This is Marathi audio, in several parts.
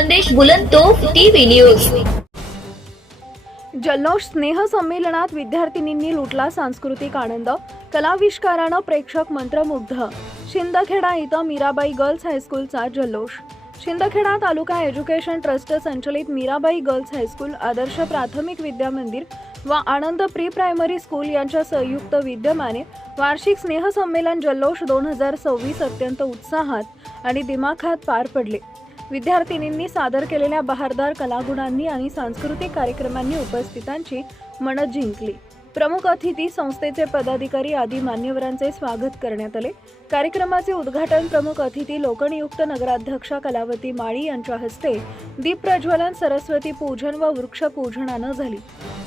Khandesh बुलंदतोफ TV news. जल्लोष स्नेह संमेलनात विद्यार्थिनींनी लुटला सांस्कृतिक आनंद, कलाविष्कारानं प्रेक्षक मंत्रमुग्ध। शिंदखेडा इथं मीराबाई गर्ल्स हायस्कूलचा जल्लोष। शिंदखेडा तालुका एज्युकेशन ट्रस्ट संचलित मीराबाई गर्ल्स हायस्कूल, आदर्श प्राथमिक विद्या मंदिर व आनंद प्री प्रायमरी स्कूल यांच्या संयुक्त विद्यमाने वार्षिक स्नेह संमेलन जल्लोष 2026 अत्यंत उत्साहात आणि दिमाखात पार पडले। विद्यार्थिनींनी सादर केलेल्या बहारदार कलागुणांनी आणि सांस्कृतिक कार्यक्रमांनी उपस्थितांची मनं जिंकली। प्रमुख अतिथी, संस्थेचे पदाधिकारी आदी मान्यवरांचे स्वागत करण्यात आले। कार्यक्रमाचे उद्घाटन प्रमुख अतिथी लोकनियुक्त नगराध्यक्षा कलावती माळी यांच्या हस्ते दीप प्रज्वलन, सरस्वती पूजन व वृक्ष पूजनानं झाली।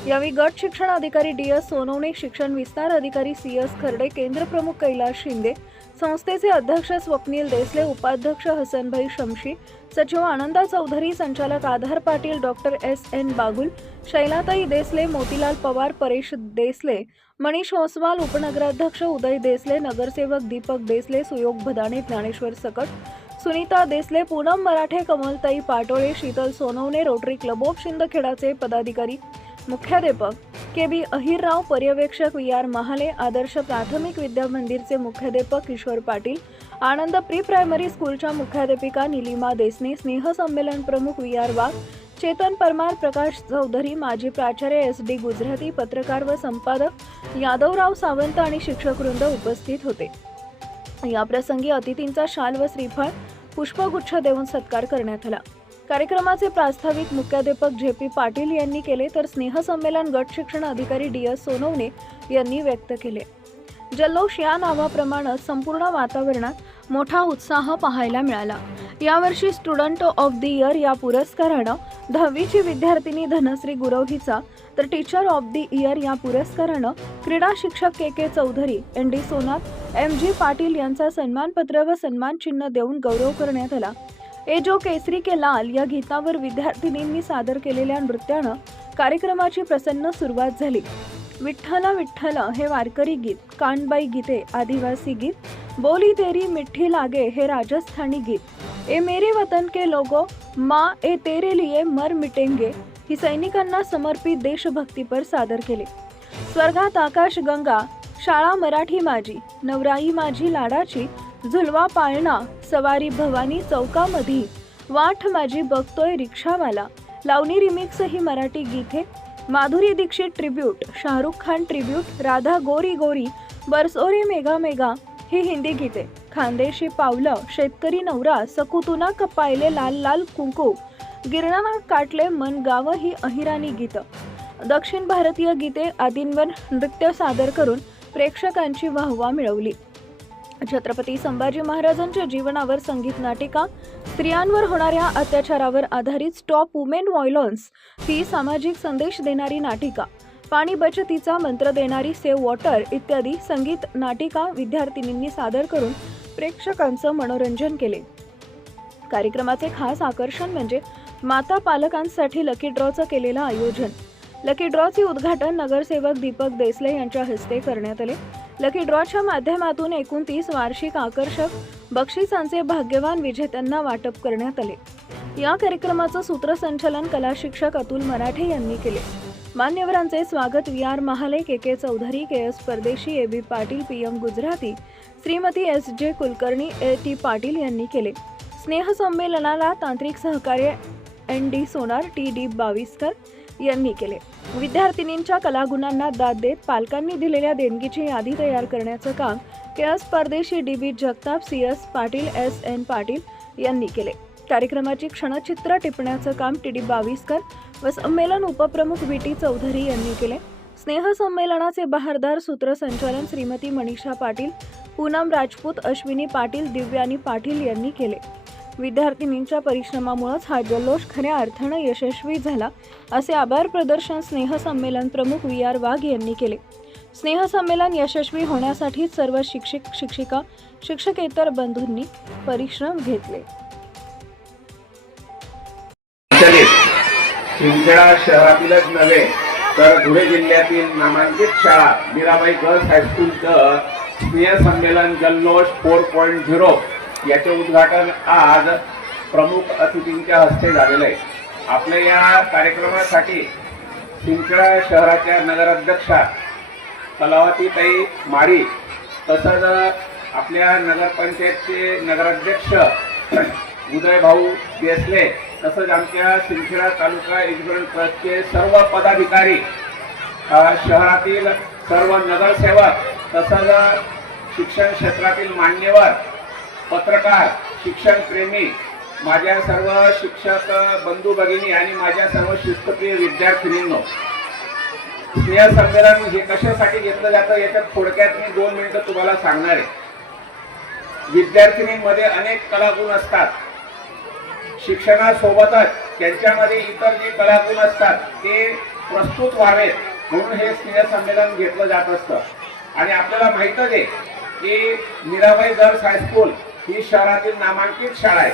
यावेळी गट शिक्षण अधिकारी DS सोनवणे, शिक्षण विस्तार अधिकारी CS खर्डे, केंद्र प्रमुख कैलास शिंदे, संस्थेचे अध्यक्ष स्वप्नील देसले, उपाध्यक्ष हसनभाई शमशी, सचिव आनंदा चौधरी, संचालक आधार पाटील, डॉक्टर SN बागुल, शैलाताई देसले, मोतीलाल पवार, परेश देसले, मनीष ओसवाल, उपनगराध्यक्ष उदय देसले, नगरसेवक दीपक देसले, सुयोग Bhadane, Dnyaneshwar Sakat, Sunita Desale, Poonam Marathe, Kamaltai Patole, Sheetal Sonawane, Rotary Club of शिंदखेडाचे पदाधिकारी, मुख्याध्यापक KB अहिरराव, पर्यवेक्षक VR महाले, आदर्श प्राथमिक विद्या मंदिरचे मुख्याध्यापक किशोर पाटील, आनंद प्री प्रायमरी स्कूलच्या मुख्याध्यापिका निलिमा देसने, स्नेह संमेलन प्रमुख VR वाघ, चेतन परमार, प्रकाश चौधरी, माजी प्राचार्य SD गुजराती, पत्रकार व संपादक यादवराव सावंत आणि शिक्षकवृंद उपस्थित होते। या प्रसंगी अतिथींचा शाल व श्रीफळ, पुष्पगुच्छ देऊन सत्कार करण्यात आला। कार्यक्रमाचे प्रास्ताविक मुख्याध्यापक JP पाटील यांनी केले, तर स्नेह संमेलन गट शिक्षण अधिकारी DS सोनवणे यांनी व्यक्त केले। जल्लोष या नावाप्रमाणे संपूर्ण वातावरणात मोठा उत्साह पाहायला मिळाला। यावर्षी स्टुडंट ऑफ द इयर या पुरस्कारानं 10वीची विद्यार्थिनी धनश्री गुरव हिचा, तर टीचर ऑफ द इयर या पुरस्कारानं क्रीडा शिक्षक KK चौधरी, ND सोनार, MG पाटील यांचा सन्मानपत्र व सन्मान चिन्ह देऊन गौरव करण्यात आला। ए जो केसरी के लाल या गीतावर विद्यार्थिनींनी सादर केलेल्या नृत्यानं कार्यक्रमाची प्रसन्न सुरुवात झाली। विठ्ठला विठ्ठला हे वारकरी गीत, कानबाई गीते आदिवासी गीत, बोली तेरी मिठी लागे हे राजस्थानी गीत, ए मेरे वतन के लोगो माँ ए तेरे लिए मर मिटेंगे ही सैनिकांना समर्पित देशभक्तीपर सादर केले। स्वर्गात आकाश गंगा, शाळा मराठी माझी, नवराई माझी लाडाची, झुलवा पाळणा, सवारी भवानी चौकामधी, वाट माझी बघतोय रिक्षावाला, लावणी रिमिक्स ही मराठी गीते, माधुरी दीक्षित ट्रिब्यूट, शाहरुख खान ट्रिब्यूट, राधा गोरी गोरी, बरसोरी मेगा मेगा ही हिंदी गीते, खानदेशी पावलं, शेतकरी नवरा, सकुतुना कपायले लाल लाल कुंकू, गिरणा काटले मन गाव ही अहिराणी गीतं, दक्षिण भारतीय गीते आदींवर नृत्य सादर करून प्रेक्षकांची वाहवा मिळवली। छत्रपती संभाजी महाराजांच्या जीवनावर संगीत नाटिका, स्त्रियांवर होणाऱ्या अत्याचारावर आधारित स्टॉप वुमेन व्हायलन्स ही सामाजिक संदेश देणारी नाटिका, पाणी बचतीचा मंत्र देणारी सेव्ह वॉटर इत्यादी संगीत नाटिका विद्यार्थिनींनी सादर करून प्रेक्षकांचं मनोरंजन केले। कार्यक्रमाचे खास आकर्षण म्हणजे माता पालकांसाठी लकी ड्रॉचं केलेलं आयोजन। लकी ड्रॉचे उद्घाटन नगरसेवक दीपक देसले यांच्या हस्ते करण्यात आले। लकी ड्रॉच्या माध्यमातून 29 वार्षिक आकर्षक बक्षिसांचे भाग्यवान विजेत्यांना वाटप करण्यात आले। या कार्यक्रमाचं सूत्रसंचालन कला शिक्षक अतुल मराठे यांनी केले। मान्यवरांचे स्वागत VR Mahale, KK Chaudhari, KS परदेशी, AB Patil, PM Gujarati, Shrimati SJ Kulkarni, AT Patil यांनी केले। स्नेह संमेलनाला तांत्रिक सहकार्य ND सोनार, TD बाविस्कर यांनी केले। विद्यार्थिनींच्या कलागुणांना दाद देत पालकांनी दिलेल्या देणगीची यादी तयार करण्याचं काम KS परदेशी, DB Jagtap, CS Patil, SN Patil यांनी केले। कार्यक्रमाची क्षणचित्र टिपण्याचं काम TD बाविस्कर व संमेलन उपप्रमुख VT चौधरी यांनी केले। स्नेह संमेलनाचे बहारदार सूत्रसंचालन श्रीमती मनीषा पाटील, पूनम राजपूत, अश्विनी पाटील, दिव्यानी पाटील यांनी केले। विद्यार्थिनींच्या परिश्रमामुळेच हा जल्लोष खऱ्या अर्थानं यशस्वी झाला असे आभार प्रदर्शन स्नेह संमेलन प्रमुख VR वाघ यांनी केले। स्नेह संमेलन यशस्वी होण्यासाठी सर्व शिक्षक, शिक्षिका, शिक्षकेतर बंधूंनी परिश्रम घेतले। शिंदखेडा शहरातीलच नव्हे तर धुळे जिल्ह्यातील नामांकित शाळा मीराबाई गर्ल्स हायस्कूलचं स्नेह संमेलन जल्लोष 4.0 याचे उद्घाटन आज प्रमुख अतिथींच्या हस्ते झालेलं आहे. आपल्या या कार्यक्रमासाठी सिंदखेडा शहराच्या नगराध्यक्षा कलावतीताई माळी, तसंच आपल्या नगरपंचायतचे नगराध्यक्ष उदय भाऊ देसले, तसंच आमच्या सिंदखेडा तालुका एज्युकेशन ट्रस्टचे सर्व पदाधिकारी, शहरातील सर्व नगरसेवक, तसंच शिक्षण क्षेत्रातील मान्यवर, पत्रकार, शिक्षणप्रेमी, माझ्या सर्व शिक्षक बंधू भगिनी आणि माझ्या सर्व शिस्तप्रिय विद्यार्थिनींनो, स्नेह संमेलन हे कशासाठी घेतलं जातं याच्यात थोडक्यात मी 2 मिनिटं तुम्हाला सांगणार आहे. विद्यार्थिनींमध्ये अनेक कलागुण असतात. शिक्षणासोबतच त्यांच्यामध्ये इतर जे कलागुण असतात ते प्रस्तुत व्हावेत म्हणून हे स्नेह संमेलन घेतलं जात असतं. आणि आपल्याला माहीतच आहे की मीराबाई गर्ल्स हायस्कूल ही शहरातील नामांकित शाळा आहे.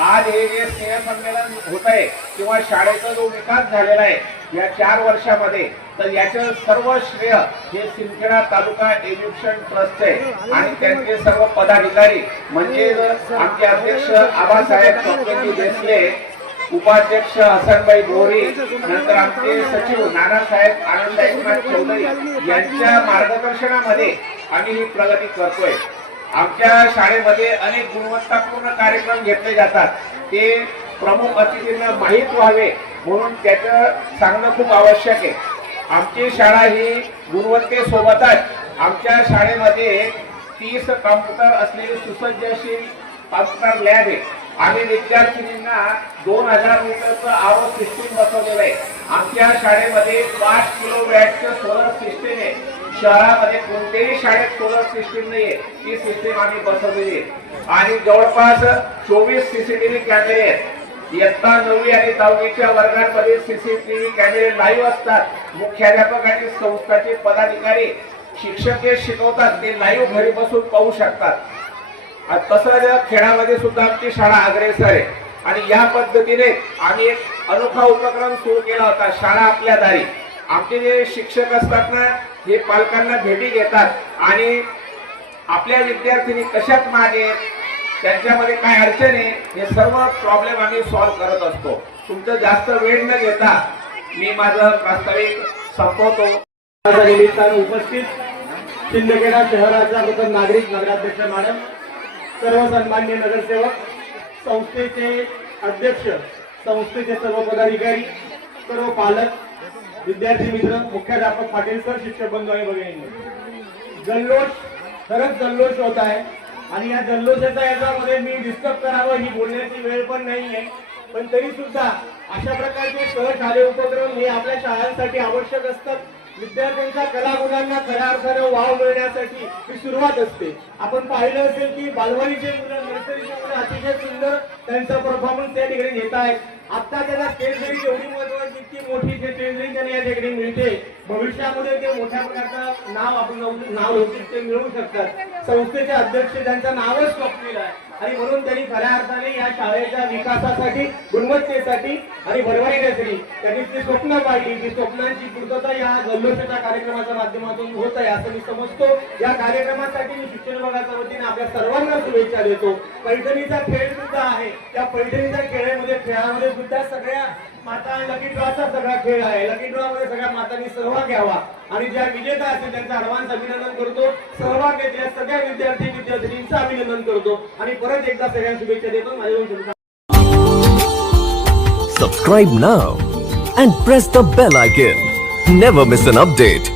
आज हे जे स्नेह संमेलन होत आहे किंवा शाळेचा जो विकास झालेला आहे या 4 वर्षामध्ये, तर याचं सर्व श्रेय हे सिंदखेडा तालुका एज्युकेशन ट्रस्ट आहे आणि त्यांचे सर्व पदाधिकारी म्हणजे आमचे अध्यक्ष आबासाहेब चौधरी देसले, उपाध्यक्ष हसनभाई बोरी, नंतर आमचे सचिव नानासाहेब आनंद एकनाथ चौधरी यांच्या मार्गदर्शनामध्ये आम्ही ही प्रगती करतोय. आमच्या शाळेमध्ये अनेक गुणवत्तापूर्ण कार्यक्रम घेतले जातात. ते प्रमुख अतिथींना माहीत व्हावे म्हणून त्याचं सांगणं खूप आवश्यक आहे. आमची शाळा ही गुणवत्तेसोबतच आमच्या शाळेमध्ये 30 कॉम्प्युटर असलेली सुसज्ज अशी कॉम्प्युटर लॅब आहे. आम्ही विद्यार्थिनींना 2000 लिटरचं आरो सिस्टीम बसवलेलं आहे. आमच्या शाळेमध्ये 5 किलोवॅटचं सोलर सिस्टीम आहे. शहरामध्ये कोणत्याही शाळेत सोलर सिस्टीम नाहीये, ती सिस्टीम आम्ही बसवलेली आहे. आणि जवळपास 24 सीसीटीव्ही कॅमेरे आहेत. इयत्ता 9वी आणि 10वीच्या वर्गांमध्ये सीसीटीव्ही कॅमेरे लाईव्ह असतात. मुख्याध्यापक आणि संस्थाचे पदाधिकारी, शिक्षक जे शिकवतात ते लाईव्ह घरी बसून पाहू शकतात. तसंच खेळामध्ये सुद्धा आमची शाळा अग्रेसर आहे. आणि या पद्धतीने आम्ही एक अनोखा उपक्रम सुरू केला होता, शाळा आपल्या दारी. आमचे जे शिक्षक असतात ना, हे पालकांना भेटी घेतात आणि आपल्या विद्यार्थिनी कशात मागे, त्यांच्यामध्ये काय अडचण आहे, हे सर्व प्रॉब्लेम आम्ही सॉल्व्ह करत असतो. तुमचं जास्त वेळ न घेता मी माझं प्रास्ताविक संपवतो. निमित्तानं उपस्थित सिंदखेडा शहराचा प्रथम नागरिक, नगराध्यक्ष मॅडम, सर्व सन्मान्य नगरसेवक, संस्थेचे अध्यक्ष, संस्थेचे सर्व पदाधिकारी, सर्व पालक, विद्यार्थी मित्र, मुख्याध्यापक पाटील सर, शिक्षक बंधू आणि भगिनींनो, जल्लोष, खरंच जल्लोष होत आहे. आणि या जल्लोषाचा याच्यामध्ये मी डिस्टर्ब करावं ही बोलण्याची वेळ पण नाहीये, पण तरी सुद्धा अशा प्रकारचे सहशालेय उपक्रम हे आपल्या शाळांसाठी आवश्यक असतात. विद्यार्थ्यांच्या कलागुणांना खऱ्या अर्थाने वाव मिळण्यासाठी ही सुरुवात असते. आपण पाहिलं असेल की बालवाडीचे मुलं, नर्सरीचे मुलं अतिशय सुंदर त्यांचा परफॉर्मन्स त्या ठिकाणी घेत आहेत. आता त्याला स्टेजरी एवढी महत्वाची, इतकी मोठी स्टेजरी त्यांना या ठिकाणी मिळते. भविष्यामध्ये ते मोठ्या प्रकारचं नाव लौकिक ते मिळवू शकतात. संस्थेचे अध्यक्ष ज्यांचं नावच स्वप्नील आहे आणि म्हणून त्यांनी खऱ्या अर्थाने या शाळेच्या विकासासाठी, गुणवत्तेसाठी आणि भरभराटीसाठी त्यांनी ती स्वप्न पाहिली. ती स्वप्नांची पूर्तता या जल्लोषाच्या कार्यक्रमाच्या माध्यमातून होत आहे असं मी समजतो. या कार्यक्रमासाठी मी शिक्षण विभागाच्या वतीने आपल्या सर्वांना शुभेच्छा देतो. पैठणीचा खेळ सुद्धा आहे. त्या पैठणीच्या खेळामध्ये सुद्धा सगळ्या माता, लकी ड्रॉचा सगळा खेळ आहे. लकी ड्रॉ मध्ये सगळ्या मातांनी सहभाग घ्यावा आणि ज्या विजेता असतील त्यांचं ऍडव्हान्स अभिनंदन करतो. सहभाग घेतलेल्या सगळ्या विद्यार्थींचं अभिनंदन करतो आणि परत एकदा सगळ्यांना शुभेच्छा देतो. माझ्या Subscribe now and press the bell icon. Never miss an update.